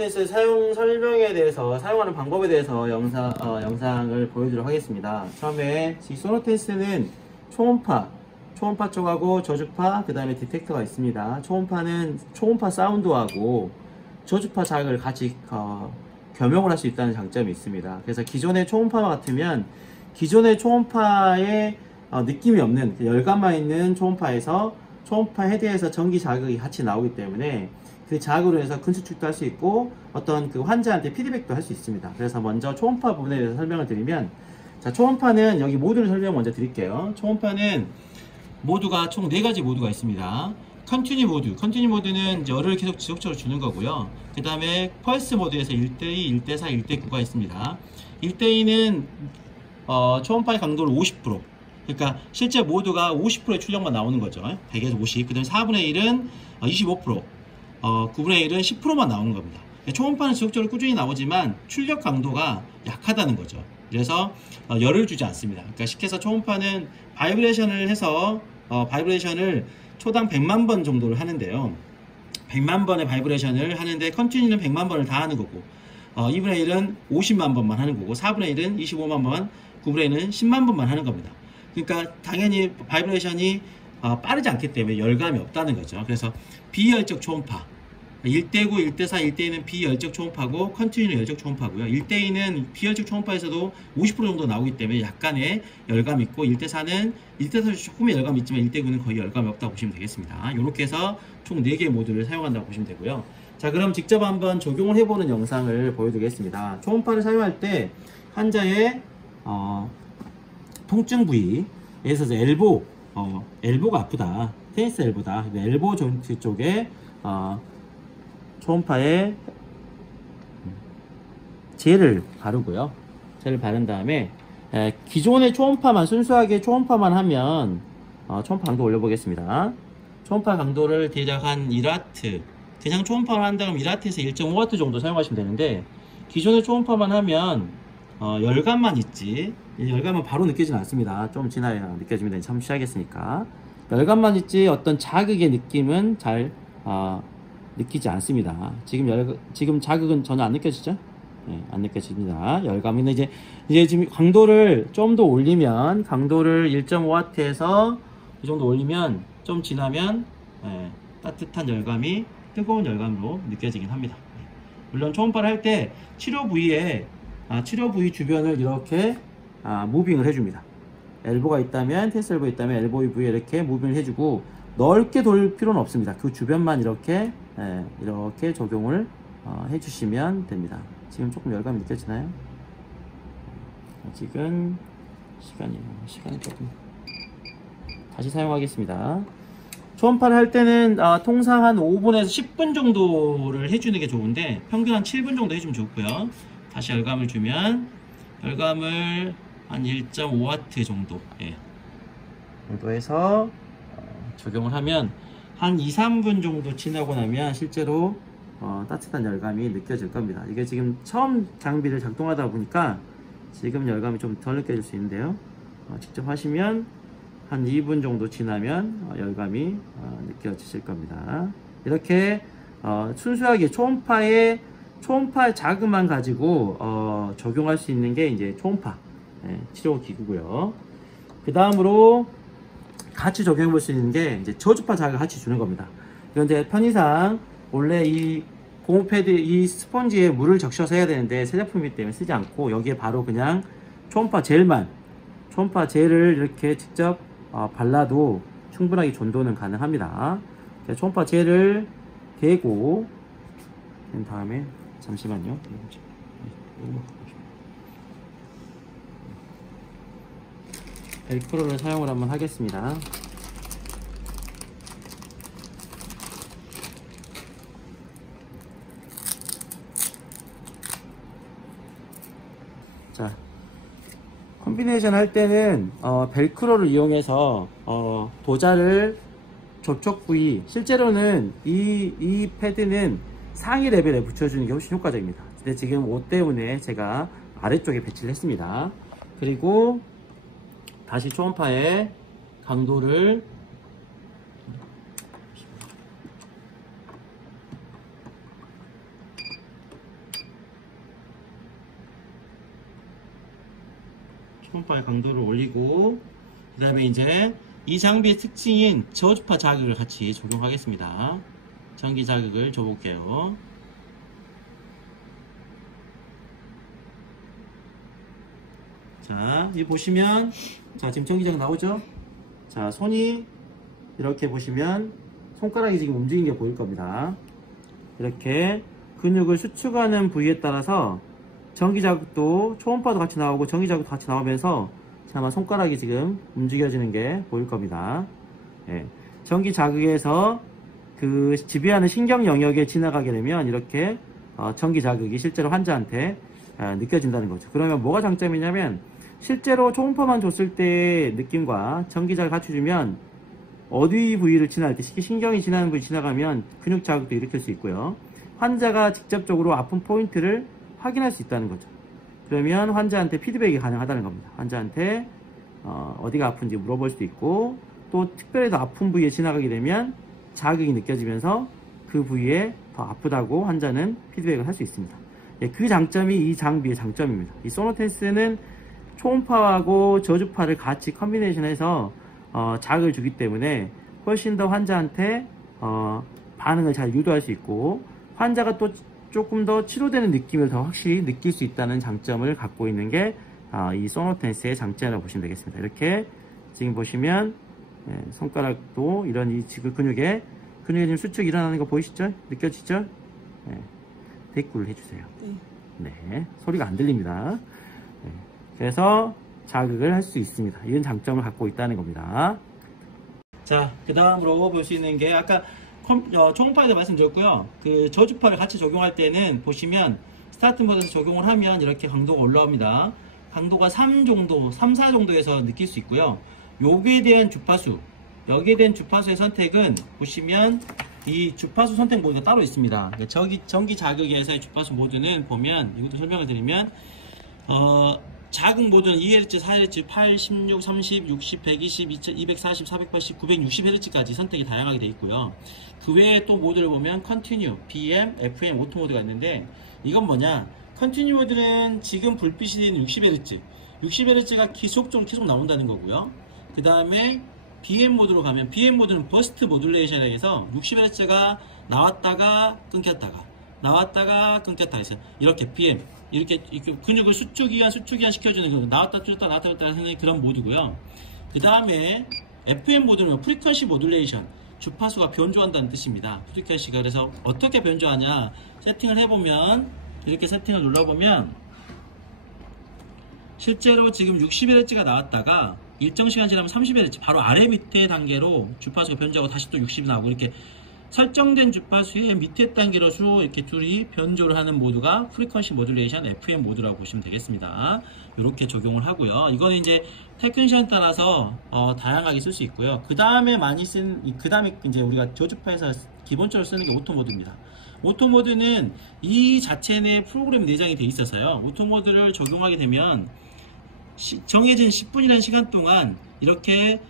소노텐스 사용 설명에 대해서, 사용하는 방법에 대해서 영상을 보여드리도록 하겠습니다. 처음에 이 소노텐스는 초음파 쪽하고 저주파, 그 다음에 디텍터가 있습니다. 초음파는 초음파 사운드하고 저주파 자극을 같이 겸용을 할 수 있다는 장점이 있습니다. 그래서 기존의 초음파와 같으면 기존의 초음파에 느낌이 없는 열감만 있는 초음파에서 초음파 헤드에서 전기 자극이 같이 나오기 때문에 그 자극으로 해서 근 수축도 할 수 있고 어떤 그 환자한테 피드백도 할 수 있습니다. 그래서 먼저 초음파 부분에 대해서 설명을 드리면, 자, 초음파는 여기 모듈 설명 먼저 드릴게요. 초음파는 모드가 총 4가지 모드가 있습니다. 컨티뉴 모드는 열을 계속 지속적으로 주는 거고요. 그 다음에 펄스 모드에서 1대2, 1대4, 1대9가 있습니다. 1대2는 초음파의 강도를 50%, 그러니까 실제 모드가 50%의 출력만 나오는 거죠. 100에서 50. 그 다음에 4분의 1은 25%, 9분의 1은 10%만 나오는 겁니다. 초음파는 지속적으로 꾸준히 나오지만 출력 강도가 약하다는 거죠. 그래서 열을 주지 않습니다. 그러니까 쉽게 해서 초음파는 바이브레이션을 해서 바이브레이션을 초당 100만 번 정도를 하는데요. 100만 번의 바이브레이션을 하는데 컨티뉴는 100만 번을 다 하는 거고, 2분의 1은 50만 번만 하는 거고, 4분의 1은 25만 번, 9분의 1은 10만 번만 하는 겁니다. 그러니까 당연히 바이브레이션이 빠르지 않기 때문에 열감이 없다는 거죠. 그래서 비열적 초음파, 1대9, 1대4, 1대2는 비열적 초음파고 컨티뉴 열적 초음파고요. 1대2는 비열적 초음파에서도 50% 정도 나오기 때문에 약간의 열감이 있고, 1대4는 조금의 열감이 있지만 1대9는 거의 열감이 없다고 보시면 되겠습니다. 이렇게 해서 총 4개의 모드를 사용한다고 보시면 되고요. 자, 그럼 직접 한번 적용을 해보는 영상을 보여드리겠습니다. 초음파를 사용할 때 환자의 통증 부위, 예를 들어서 엘보가 아프다, 테니스 엘보다, 엘보 조인트 쪽에 초음파에 젤을 바르고요. 젤을 바른 다음에 기존의 초음파만, 순수하게 초음파만 하면 초음파 강도 올려보겠습니다. 초음파 강도를 대략 한 1W, 그냥 초음파를 한다면 1W에서 1.5W 정도 사용하시면 되는데, 기존의 초음파만 하면 열감만 있지, 열감은 바로 느끼지는 않습니다. 좀 지나야 느껴집니다. 참 시작했으니까. 열감만 있지 어떤 자극의 느낌은 잘 느끼지 않습니다. 지금 자극은 전혀 안 느껴지죠? 네, 안 느껴집니다. 열감은 이제 지금 강도를 좀 더 올리면, 강도를 1.5W에서 이 정도 올리면 좀 지나면 따뜻한 열감이 뜨거운 열감으로 느껴지긴 합니다. 물론 초음파를 할 때 치료 부위 주변을 이렇게 무빙을 해줍니다. 엘보가 있다면, 테니스 엘보 있다면 엘보 부위에 이렇게 무빙을 해주고, 넓게 돌 필요는 없습니다. 그 주변만 이렇게 적용을 해주시면 됩니다. 지금 조금 열감이 느껴지나요? 아직은 시간이 조금. 다시 사용하겠습니다. 초음파를 할 때는 통상 한 5분에서 10분 정도를 해주는 게 좋은데, 평균 한 7분 정도 해주면 좋고요. 다시 열감을 주면, 열감을 한 1.5W 정도 정도에서 적용을 하면 한 2-3분 정도 지나고 나면 실제로 따뜻한 열감이 느껴질 겁니다. 이게 지금 처음 장비를 작동하다 보니까 지금 열감이 좀 덜 느껴질 수 있는데요. 직접 하시면 한 2분 정도 지나면 열감이 느껴지실 겁니다. 이렇게 순수하게 초음파 자극만 가지고 적용할 수 있는 게 이제 초음파 치료 기구고요. 그 다음으로 같이 적용해 볼 수 있는 게 이제 저주파 자극을 같이 주는 겁니다. 그런데 편의상 원래 이 고무 패드, 이 스펀지에 물을 적셔서 해야 되는데 새 제품이기 때문에 쓰지 않고, 여기에 바로 그냥 초음파 젤을 이렇게 직접 발라도 충분하게 전도는 가능합니다. 초음파 젤을 대고, 그 다음에 잠시만요. 벨크로를 사용을 한번 하겠습니다. 자, 콤비네이션 할 때는 벨크로를 이용해서 도자를 접촉 부위, 실제로는 이 패드는 상위 레벨에 붙여주는 게 훨씬 효과적입니다. 근데 지금 옷 때문에 제가 아래쪽에 배치를 했습니다. 그리고 다시 초음파의 강도를 초음파의 강도를 올리고, 그 다음에 이제 이 장비의 특징인 저주파 자극을 같이 적용하겠습니다. 전기 자극을 줘볼게요. 자, 이 보시면, 자, 지금 전기 자극 나오죠? 자, 손이 이렇게 보시면 손가락이 지금 움직이는 게 보일 겁니다. 이렇게 근육을 수축하는 부위에 따라서 전기 자극도, 초음파도 같이 나오고 전기 자극도 같이 나오면서 아마 손가락이 지금 움직여지는 게 보일 겁니다. 예. 전기 자극에서 그 지배하는 신경 영역에 지나가게 되면 이렇게 전기 자극이 실제로 환자한테 느껴진다는 거죠. 그러면 뭐가 장점이냐면, 실제로 초음파만 줬을 때의 느낌과 전기 자극을 같이 주면 어디 부위를 지날 때, 신경이 지나는 부위 지나가면 근육 자극도 일으킬 수 있고요. 환자가 직접적으로 아픈 포인트를 확인할 수 있다는 거죠. 그러면 환자한테 피드백이 가능하다는 겁니다. 환자한테 어디가 아픈지 물어볼 수도 있고, 또 특별히 더 아픈 부위에 지나가게 되면 자극이 느껴지면서 그 부위에 더 아프다고 환자는 피드백을 할 수 있습니다. 예, 그 장점이 이 장비의 장점입니다. 이 소노텐스는 초음파하고 저주파를 같이 컨비네이션해서 자극을 주기 때문에 훨씬 더 환자한테 반응을 잘 유도할 수 있고, 환자가 또 조금 더 치료되는 느낌을 더 확실히 느낄 수 있다는 장점을 갖고 있는 게 이 소노텐스의 장점이라고 보시면 되겠습니다. 이렇게 지금 보시면 손가락도 이런 이 지금 근육에 지금 수축이 일어나는 거 보이시죠? 느껴지죠? 대꾸를 해주세요. 네, 소리가 안 들립니다. 그래서 자극을 할 수 있습니다. 이런 장점을 갖고 있다는 겁니다. 자, 그 다음으로 볼 수 있는 게, 아까 초음파에도 말씀드렸고요. 그 저주파를 같이 적용할 때는 보시면 스타트 모드에서 적용을 하면 이렇게 강도가 올라옵니다. 강도가 3 정도, 3, 4 정도에서 느낄 수 있고요. 여기에 대한 주파수, 여기에 대한 주파수의 선택은 보시면 이 주파수 선택 모드가 따로 있습니다. 전기 자극에서의 주파수 모드는 보면, 이것도 설명을 드리면, 자극 모드는 2Hz, 4Hz, 8, 16, 30, 60, 120, 240, 480, 960Hz까지 선택이 다양하게 되어 있고요. 그 외에 또 모드를 보면 Continue, BM, FM, 오토 모드가 있는데, 이건 뭐냐? Continue 모드는 지금 불빛이 되는 60Hz, 60Hz가 계속 나온다는 거고요. 그 다음에 BM 모드로 가면, BM 모드는 버스트 모듈레이션에 의해서 60Hz가 나왔다가 끊겼다가 해서 이렇게 BM, 이렇게 근육을 수축이완 시켜주는 거, 나왔다 tus다 하는 그런 모드고요. 그 다음에 FM 모드는 프리퀀시 모듈레이션, 주파수가 변조한다는 뜻입니다. 프리퀀시가. 그래서 어떻게 변조하냐, 세팅을 해보면, 이렇게 세팅을 눌러보면 실제로 지금 60Hz가 나왔다가 일정 시간 지나면 30Hz, 바로 아래 밑에 단계로 주파수가 변조하고 다시 또 60이 나오고, 이렇게 설정된 주파수의 밑에 단계로서 이렇게 둘이 변조를 하는 모드가 프리퀀시 모듈레이션 FM 모드라고 보시면 되겠습니다. 이렇게 적용을 하고요. 이거는 이제 테크니션에 따라서 다양하게 쓸 수 있고요. 그 다음에 이제 우리가 저주파에서 기본적으로 쓰는 게 오토 모드입니다. 오토 모드는 이 자체 내 프로그램이 내장이 되어 있어서요. 오토 모드를 적용하게 되면 정해진 10분이라는 시간 동안 이렇게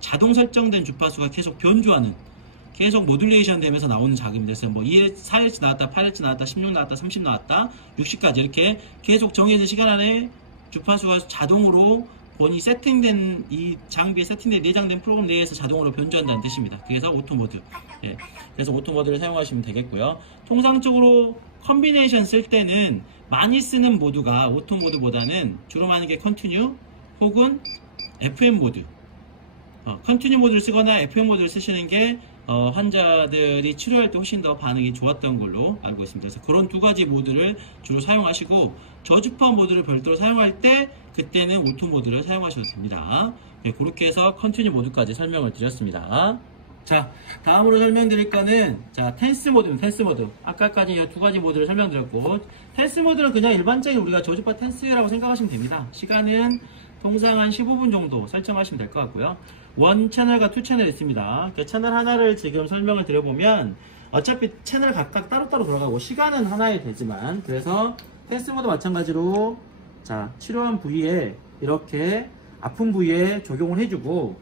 자동 설정된 주파수가 계속 변조하는, 계속 모듈레이션 되면서 나오는 자극입니다. 그래서 뭐 4Hz 나왔다, 8Hz 나왔다, 16 나왔다, 30 나왔다, 60까지 이렇게 계속 정해진 시간 안에 주파수가 자동으로 본이 세팅된, 이 장비에 세팅된 내장된 프로그램 내에서 자동으로 변조한다는 뜻입니다. 그래서 오토 모드. 예. 그래서 오토 모드를 사용하시면 되겠고요. 통상적으로 컨비네이션 쓸 때는 많이 쓰는 모드가 오토 모드보다는 주로 많은 게 컨티뉴 혹은 FM 모드. 컨티뉴 모드를 쓰거나 FM 모드를 쓰시는 게 환자들이 치료할 때 훨씬 더 반응이 좋았던 걸로 알고 있습니다. 그래서 그런 두 가지 모드를 주로 사용하시고, 저주파 모드를 별도로 사용할 때 그때는 오토 모드를 사용하셔도 됩니다. 네, 그렇게 해서 컨티뉴 모드까지 설명을 드렸습니다. 자, 다음으로 설명드릴 거는, 자, 텐스 모드입니다. 텐스 모드. 아까까지 이 두 가지 모드를 설명드렸고, 텐스 모드는 그냥 일반적인 우리가 저주파 텐스라고 생각하시면 됩니다. 시간은 통상 한 15분 정도 설정하시면 될 것 같고요. 원 채널과 투 채널이 있습니다. 채널 하나를 지금 설명을 드려보면, 어차피 채널 각각 따로따로 돌아가고 시간은 하나에 되지만, 그래서 텐스 모드 마찬가지로, 자, 치료한 부위에 이렇게 아픈 부위에 적용을 해주고,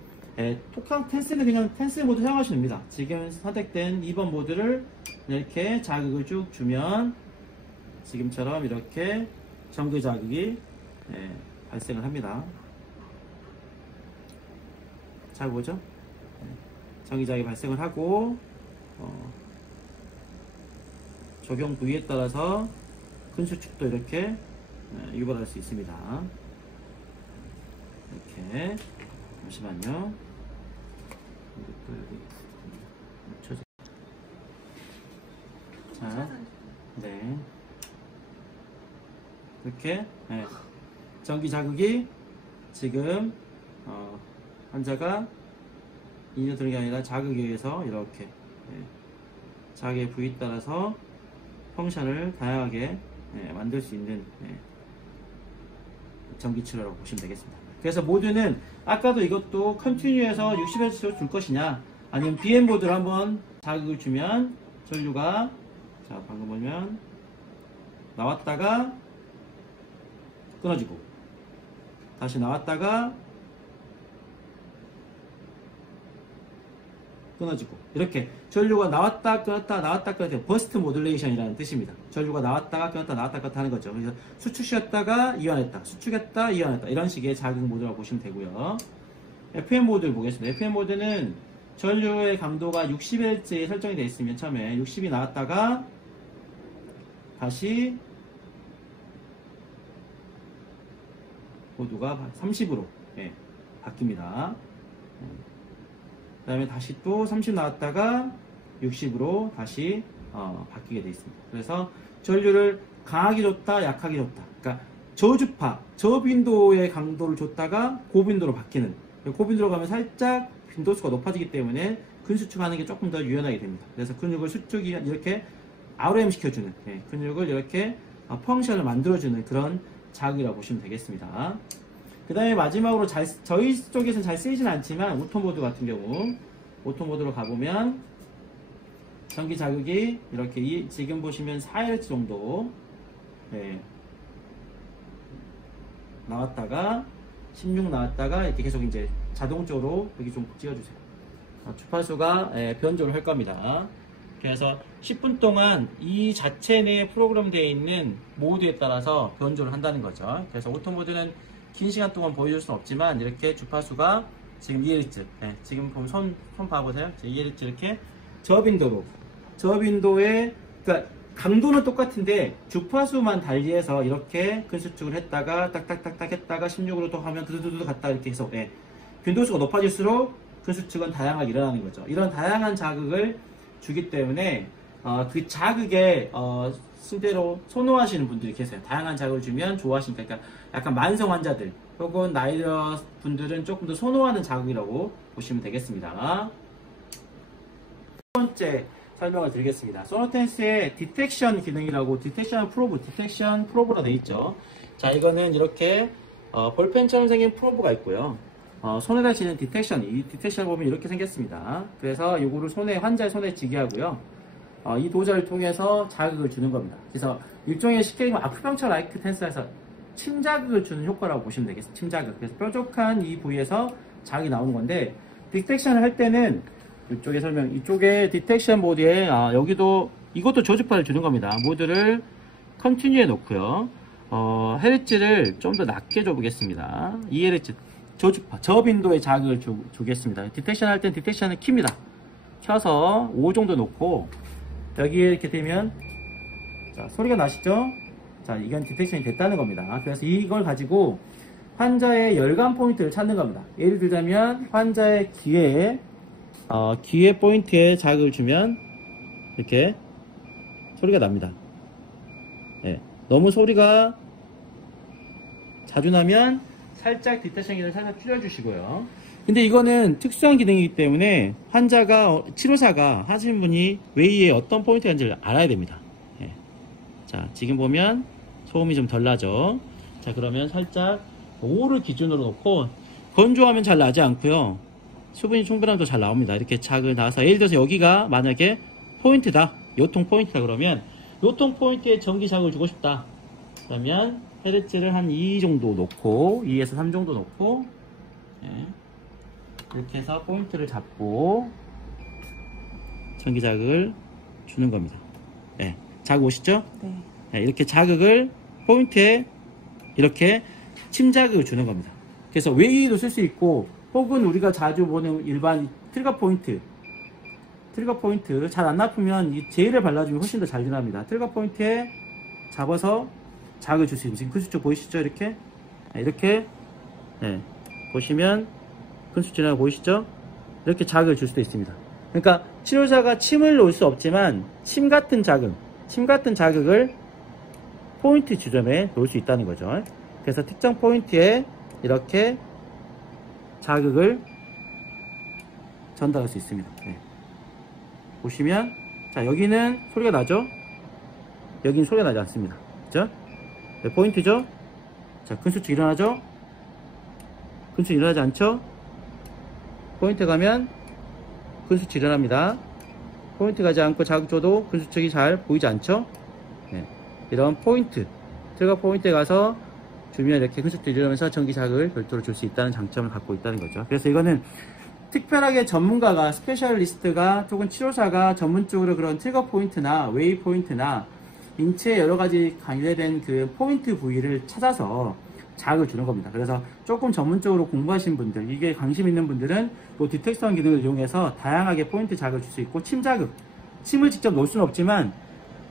톡한 텐스는 그냥 텐스 모드 사용하시면 됩니다. 지금 선택된 2번 모드를 이렇게 자극을 쭉 주면 지금처럼 이렇게 전기 자극이 발생을 합니다. 잘 보죠? 전기자극이 발생을 하고 적용 부위에 따라서 큰 수축도 이렇게 유발할 수 있습니다. 이렇게 잠시만요. 이것도 여기 묻혀져. 자, 네. 이렇게 전기 자극이 지금 환자가 인유 드는 게 아니라 자극에 의해서 이렇게 자극의 부위에 따라서 펑션을 다양하게 만들 수 있는 전기 치료라고 보시면 되겠습니다. 그래서 모드는 아까도 이것도 컨티뉴에서 60Hz 줄 것이냐 아니면 BM 모드로 한번 자극을 주면 전류가 자 방금 보면 나왔다가 끊어지고 다시 나왔다가 끊어지고 이렇게 전류가 나왔다 끊었다 나왔다 끊었다 버스트 모듈레이션이라는 뜻입니다. 전류가 나왔다가 끊었다 나왔다 끊었다 하는 거죠. 그래서 수축시켰다가 이완했다 수축했다 이완했다 이런 식의 자극 모드라고 보시면 되고요. FM 모드를 보겠습니다. FM 모드는 전류의 강도가 60Hz에 설정이 되어 있으면 처음에 60이 나왔다가 다시 모두가 30으로 바뀝니다. 그 다음에 다시 또 30 나왔다가 60으로 다시 바뀌게 되어 있습니다. 그래서 전류를 강하게 줬다 약하게 줬다 그러니까 저주파 저빈도의 강도를 줬다가 고빈도로 바뀌는 고빈도로 가면 살짝 빈도수가 높아지기 때문에 근수축하는 게 조금 더 유연하게 됩니다. 그래서 근육을 수축이 이렇게 RM 시켜주는 근육을 이렇게 펑션을 만들어주는 그런 자극이라고 보시면 되겠습니다. 그 다음에 마지막으로 저희 쪽에서는 잘 쓰이진 않지만 오토모드 같은 경우 오토모드로 가보면 전기 자극이 이렇게 지금 보시면 4Hz 정도 나왔다가 16 나왔다가 이렇게 계속 이제 자동적으로 여기 좀 찍어주세요. 주파수가 변조를 할 겁니다. 그래서 10분 동안 이 자체 내에 프로그램되어 있는 모드에 따라서 변조를 한다는 거죠. 그래서 오토모드는 긴 시간 동안 보여줄 수는 없지만 이렇게 주파수가 지금 2Hz 지금 보면 손 봐보세요. 2Hz 이렇게 저빈도의 그러니까 강도는 똑같은데 주파수만 달리해서 이렇게 근수축을 했다가 딱딱딱딱 했다가 16으로 또 하면 두두두두 갔다 이렇게 해서 빈도수가 높아질수록 근수축은 다양하게 일어나는 거죠. 이런 다양한 자극을 주기 때문에 그 자극에 실제로 선호하시는 분들이 계세요. 다양한 자극을 주면 좋아하시니까 그러니까 약간 만성 환자들 혹은 나이 들어 분들은 조금 더 선호하는 자극이라고 보시면 되겠습니다. 첫 번째 설명을 드리겠습니다. 소노텐스의 디텍션 기능이라고 디텍션 프로브로 되어 있죠. 자, 이거는 이렇게 볼펜처럼 생긴 프로브가 있고요. 손에다 쥐는 이 디텍션을 보면 이렇게 생겼습니다. 그래서 이거를 환자의 손에 쥐게 하고요. 이 도자를 통해서 자극을 주는 겁니다. 그래서 일종의 쉽게 얘기하면 아쿠펑처 라이크 텐스에서 침자극을 주는 효과라고 보시면 되겠습니다. 침자극. 그래서 뾰족한 이 부위에서 자극이 나오는 건데 디텍션을 할 때는 이쪽에 디텍션 모드에 이것도 저주파를 주는 겁니다. 모드를 컨티뉴에 놓고요. 헤르츠를 좀 더 낮게 줘보겠습니다. 2Hz 저주파 저빈도의 자극을 주겠습니다. 디텍션 할 땐 디텍션을 킵니다. 켜서 5 정도 놓고 여기에 이렇게 되면 자, 소리가 나시죠? 자, 이건 디텍션이 됐다는 겁니다. 그래서 이걸 가지고 환자의 열감 포인트를 찾는 겁니다. 예를 들자면 환자의 귀에 포인트에 자극을 주면 이렇게 소리가 납니다. 너무 소리가 자주 나면 살짝 디텍션 기능을 살짝 줄여주시고요. 근데 이거는 특수한 기능이기 때문에 치료사가 하시는 분이 웨이에 어떤 포인트가 있는지 알아야 됩니다. 자, 지금 보면 소음이 좀 덜 나죠. 자, 그러면 살짝 5를 기준으로 놓고 건조하면 잘 나지 않고요. 수분이 충분하면 더 잘 나옵니다. 이렇게 자극을 나와서 예를 들어서 여기가 만약에 포인트다. 요통 포인트다 그러면 요통 포인트에 전기 자극을 주고 싶다. 그러면 헤르츠를 한 2 정도 놓고 2에서 3 정도 놓고 이렇게 해서 포인트를 잡고 전기 자극을 주는 겁니다. 자극 오시죠? 네. 이렇게 자극을 포인트에 이렇게 침자극을 주는 겁니다. 그래서 웨이도 쓸 수 있고, 혹은 우리가 자주 보는 일반 트리거 포인트 잘 안 아프면 이 젤을 발라주면 훨씬 더 잘 일어납니다. 트리거 포인트에 잡아서 자극을 줄 수 있습니다. 지금 큰 수축 보이시죠? 이렇게 네, 보시면 큰 수축이라고 보이시죠? 이렇게 자극을 줄 수도 있습니다. 그러니까 치료사가 침을 놓을 수 없지만 침 같은 자극을 포인트 지점에 놓을 수 있다는 거죠. 그래서 특정 포인트에 이렇게 자극을 전달할 수 있습니다. 네. 보시면 자, 여기는 소리가 나죠? 여기는 소리가 나지 않습니다. 그죠? 네, 포인트죠? 자, 큰 수축 일어나죠? 큰 수축 일어나지 않죠? 포인트 가면 큰 수축 일어납니다. 포인트 가지 않고 자극 줘도 큰 수축이 잘 보이지 않죠? 네. 이런 포인트, 트리거 포인트에 가서 주면 이렇게 큰 수축 일어나면서 전기 자극을 별도로 줄 수 있다는 장점을 갖고 있다는 거죠. 그래서 이거는 특별하게 전문가가, 스페셜리스트가 혹은 치료사가 전문적으로 그런 트리거 포인트나 웨이 포인트나 인체에 여러 가지 관련된 그 포인트 부위를 찾아서 자극을 주는 겁니다. 그래서 조금 전문적으로 공부하신 분들, 이게 관심 있는 분들은 뭐 디텍션 기능을 이용해서 다양하게 포인트 자극을 줄 수 있고, 침을 직접 놓을 수는 없지만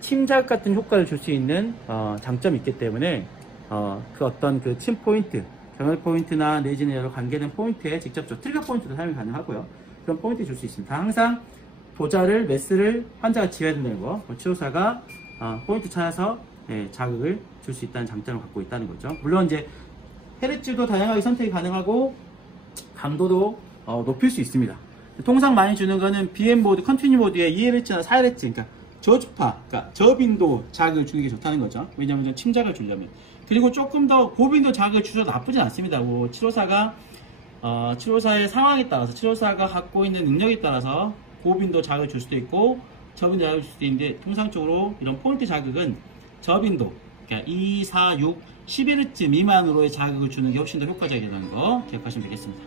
침자극 같은 효과를 줄 수 있는 장점이 있기 때문에 그 어떤 그 침 포인트, 경혈 포인트나 내지는 여러 관계된 포인트에 직접적 트리거 포인트도 사용이 가능하고요. 그런 포인트 줄 수 있습니다. 항상 메스를 환자가 지어야 된다는 거, 치료사가 포인트 찾아서 자극을 줄 수 있다는 장점을 갖고 있다는 거죠. 물론 이제 헤르츠도 다양하게 선택이 가능하고 강도도 높일 수 있습니다. 통상 많이 주는 거는 BM 모드, 컨티뉴 모드에 2Hz나 4Hz, 그러니까 저주파, 그러니까 저빈도 자극을 주는 게 좋다는 거죠. 왜냐하면 침자극을 주려면. 그리고 조금 더 고빈도 자극을 주셔도 나쁘진 않습니다. 뭐 치료사가 치료사의 상황에 따라서, 치료사가 갖고 있는 능력에 따라서 고빈도 자극을 줄 수도 있고 저빈도 자극을 줄 수도 있는데, 통상적으로 이런 포인트 자극은 저빈도, 그러니까 2, 4, 6, 11Hz 미만으로의 자극을 주는 게 훨씬 더 효과적이라는 거 기억하시면 되겠습니다.